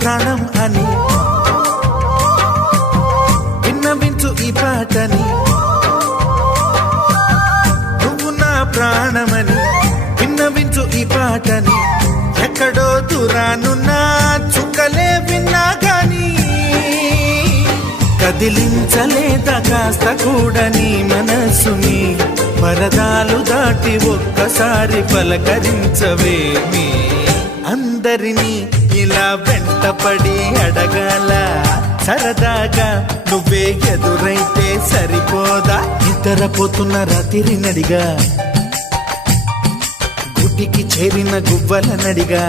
ప్రాణం అని విన్నవించు ఈ పాటని, నువ్వు నా ప్రాణమని విన్నవించు ఈ పాటని. ఎక్కడో దూరానున్నా చుక్కలే విన్నా గాని కదిలించలేదా కాస్త కూడా నీ మనసుని. పరదాలు దాటి ఒక్కసారి పలకరించవేమి. అందరినీ ఇలా వెంటపడి అడగాల సరదాగా నువ్వే ఎదురైతే సరిపోదా. నిద్రపోతున్న రాత్రి నడిగా గుడికి చేరిన గువ్వల నడిగా